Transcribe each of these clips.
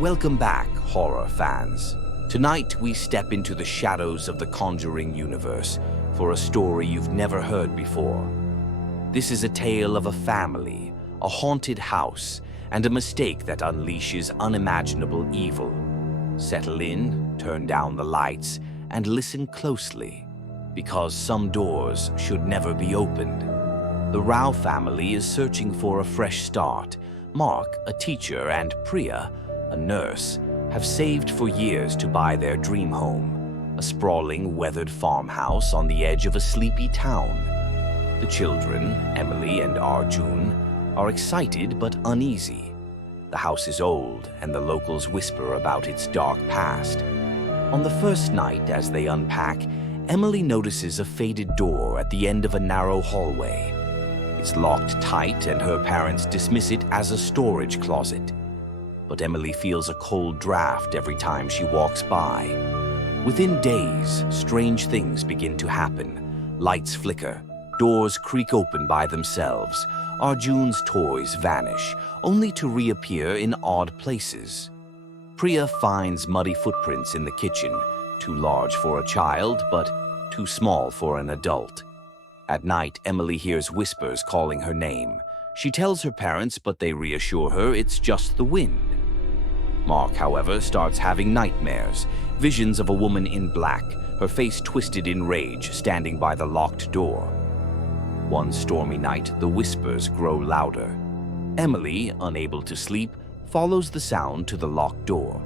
Welcome back, horror fans. Tonight we step into the shadows of the Conjuring Universe for a story you've never heard before. This is a tale of a family, a haunted house, and a mistake that unleashes unimaginable evil. Settle in, turn down the lights, and listen closely, because some doors should never be opened. The Rao family is searching for a fresh start. Mark, a teacher, and Priya, a nurse, have saved for years to buy their dream home, a sprawling, weathered farmhouse on the edge of a sleepy town. The children, Emily and Arjun, are excited but uneasy. The house is old, and the locals whisper about its dark past. On the first night, as they unpack, Emily notices a faded door at the end of a narrow hallway. It's locked tight, and her parents dismiss it as a storage closet. But Emily feels a cold draft every time she walks by. Within days, strange things begin to happen. Lights flicker, doors creak open by themselves. Arjun's toys vanish, only to reappear in odd places. Priya finds muddy footprints in the kitchen, too large for a child, but too small for an adult. At night, Emily hears whispers calling her name. She tells her parents, but they reassure her it's just the wind. Mark, however, starts having nightmares, visions of a woman in black, her face twisted in rage, standing by the locked door. One stormy night, the whispers grow louder. Emily, unable to sleep, follows the sound to the locked door.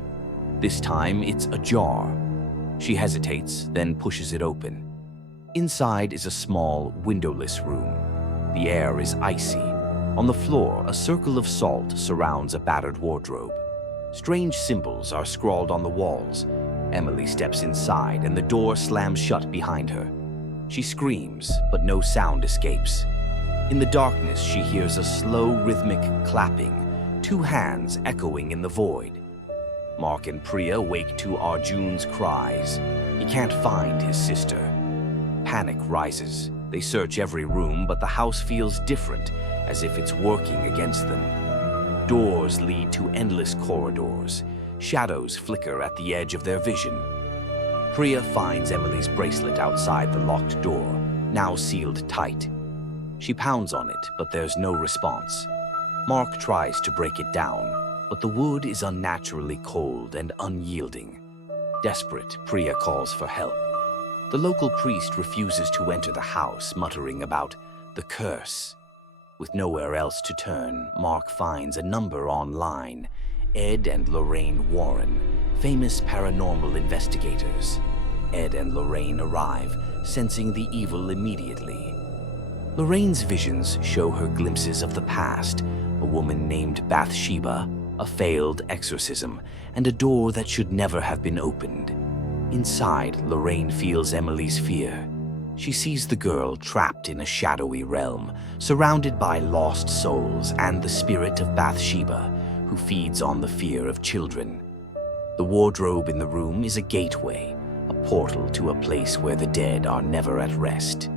This time, it's ajar. She hesitates, then pushes it open. Inside is a small, windowless room. The air is icy. On the floor, a circle of salt surrounds a battered wardrobe. Strange symbols are scrawled on the walls. Emily steps inside, and the door slams shut behind her. She screams, but no sound escapes. In the darkness, she hears a slow, rhythmic clapping, two hands echoing in the void. Mark and Priya wake to Arjun's cries. He can't find his sister. Panic rises. They search every room, but the house feels different, as if it's working against them. Doors lead to endless corridors. Shadows flicker at the edge of their vision. Priya finds Emily's bracelet outside the locked door, now sealed tight. She pounds on it, but there's no response. Mark tries to break it down, but the wood is unnaturally cold and unyielding. Desperate, Priya calls for help. The local priest refuses to enter the house, muttering about the curse. With nowhere else to turn, Mark finds a number online. Ed and Lorraine Warren, famous paranormal investigators. Ed and Lorraine arrive, sensing the evil immediately. Lorraine's visions show her glimpses of the past, a woman named Bathsheba, a failed exorcism, and a door that should never have been opened. Inside, Lorraine feels Emily's fear. She sees the girl trapped in a shadowy realm, surrounded by lost souls and the spirit of Bathsheba, who feeds on the fear of children. The wardrobe in the room is a gateway, a portal to a place where the dead are never at rest.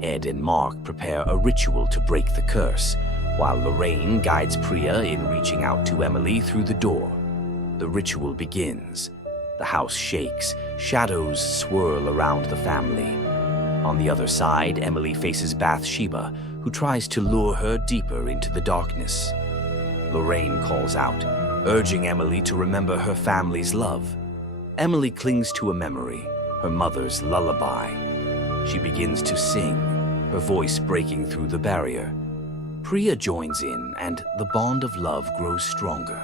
Ed and Mark prepare a ritual to break the curse, while Lorraine guides Priya in reaching out to Emily through the door. The ritual begins. The house shakes, shadows swirl around the family. On the other side, Emily faces Bathsheba, who tries to lure her deeper into the darkness. Lorraine calls out, urging Emily to remember her family's love. Emily clings to a memory, her mother's lullaby. She begins to sing, her voice breaking through the barrier. Priya joins in, and the bond of love grows stronger.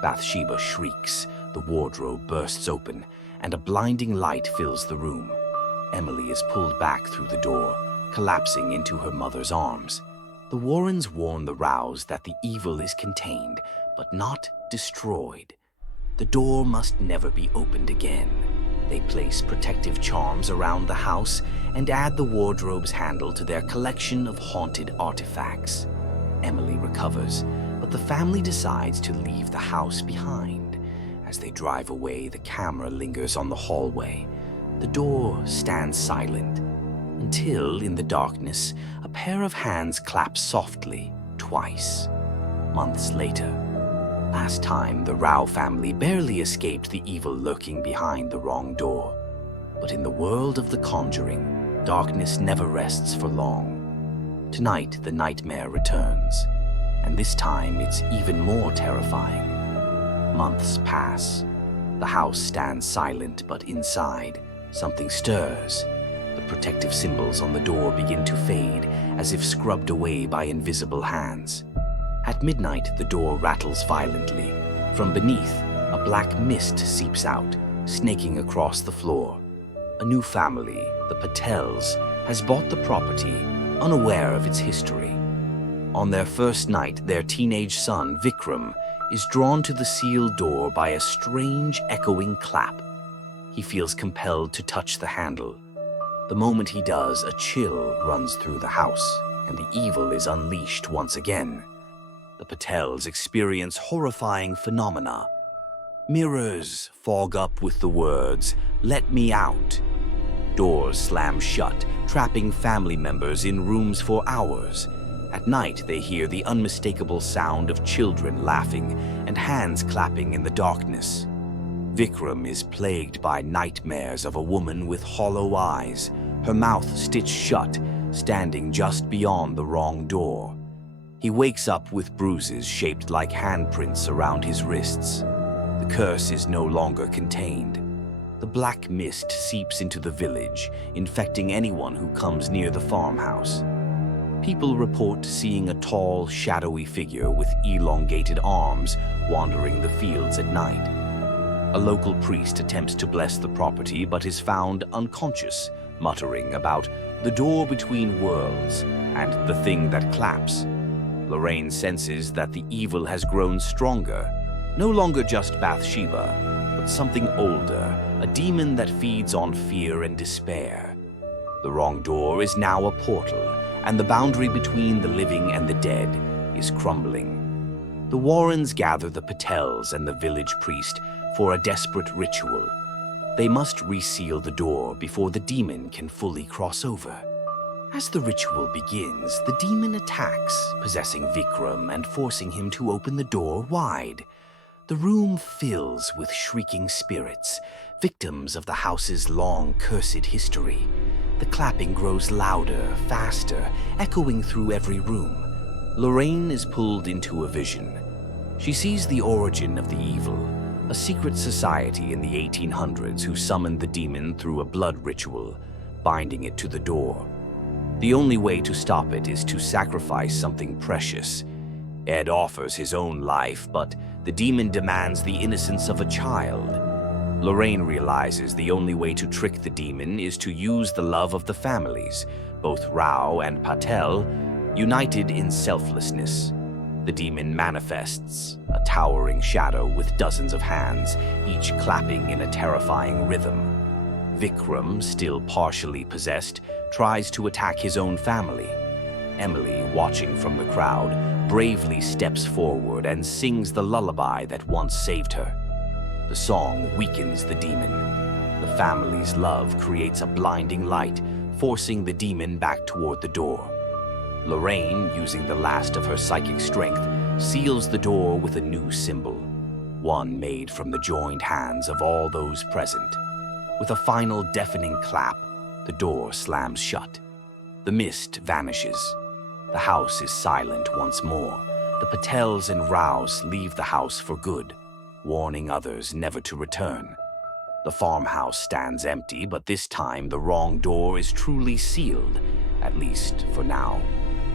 Bathsheba shrieks, the wardrobe bursts open, and a blinding light fills the room. Emily is pulled back through the door, collapsing into her mother's arms. The Warrens warn the Rows that the evil is contained, but not destroyed. The door must never be opened again. They place protective charms around the house and add the wardrobe's handle to their collection of haunted artifacts. Emily recovers, but the family decides to leave the house behind. As they drive away, the camera lingers on the hallway. The door stands silent, until, in the darkness, a pair of hands clap softly, twice. Months later, Last time, the Rao family barely escaped the evil lurking behind the wrong door. But in the world of the Conjuring, darkness never rests for long. Tonight, the nightmare returns, and this time it's even more terrifying. Months pass. The house stands silent, but inside, something stirs. The protective symbols on the door begin to fade, as if scrubbed away by invisible hands. At midnight, the door rattles violently. From beneath, a black mist seeps out, snaking across the floor. A new family, the Patels, has bought the property, unaware of its history. On their first night, their teenage son, Vikram, is drawn to the sealed door by a strange, echoing clap. He feels compelled to touch the handle. The moment he does, a chill runs through the house, and the evil is unleashed once again. The Patels experience horrifying phenomena. Mirrors fog up with the words, "Let me out." Doors slam shut, trapping family members in rooms for hours. At night, they hear the unmistakable sound of children laughing and hands clapping in the darkness. Vikram is plagued by nightmares of a woman with hollow eyes, her mouth stitched shut, standing just beyond the wrong door. He wakes up with bruises shaped like handprints around his wrists. The curse is no longer contained. The black mist seeps into the village, infecting anyone who comes near the farmhouse. People report seeing a tall, shadowy figure with elongated arms wandering the fields at night. A local priest attempts to bless the property but is found unconscious, muttering about the door between worlds and the thing that claps. Lorraine senses that the evil has grown stronger, no longer just Bathsheba, but something older, a demon that feeds on fear and despair. The wrong door is now a portal, and the boundary between the living and the dead is crumbling. The Warrens gather the Patels and the village priest for a desperate ritual. They must reseal the door before the demon can fully cross over. As the ritual begins, the demon attacks, possessing Vikram and forcing him to open the door wide. The room fills with shrieking spirits, victims of the house's long, cursed history. The clapping grows louder, faster, echoing through every room. Lorraine is pulled into a vision. She sees the origin of the evil, a secret society in the 1800s who summoned the demon through a blood ritual, binding it to the door. The only way to stop it is to sacrifice something precious. Ed offers his own life, but the demon demands the innocence of a child. Lorraine realizes the only way to trick the demon is to use the love of the families, both Rao and Patel, united in selflessness. The demon manifests, a towering shadow with dozens of hands, each clapping in a terrifying rhythm. Vikram, still partially possessed, tries to attack his own family. Emily, watching from the crowd, bravely steps forward and sings the lullaby that once saved her. The song weakens the demon. The family's love creates a blinding light, forcing the demon back toward the door. Lorraine, using the last of her psychic strength, seals the door with a new symbol, one made from the joined hands of all those present. With a final deafening clap, the door slams shut. The mist vanishes. The house is silent once more. The Patels and Raos leave the house for good, warning others never to return. The farmhouse stands empty, but this time the wrong door is truly sealed, at least for now.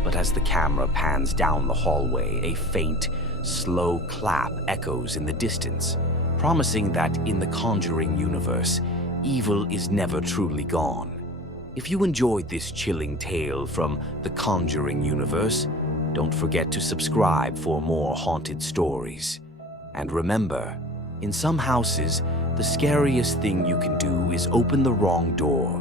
But as the camera pans down the hallway, a faint, slow clap echoes in the distance, promising that in the Conjuring Universe, evil is never truly gone. If you enjoyed this chilling tale from the Conjuring Universe, don't forget to subscribe for more haunted stories. And remember, in some houses, the scariest thing you can do is open the wrong door.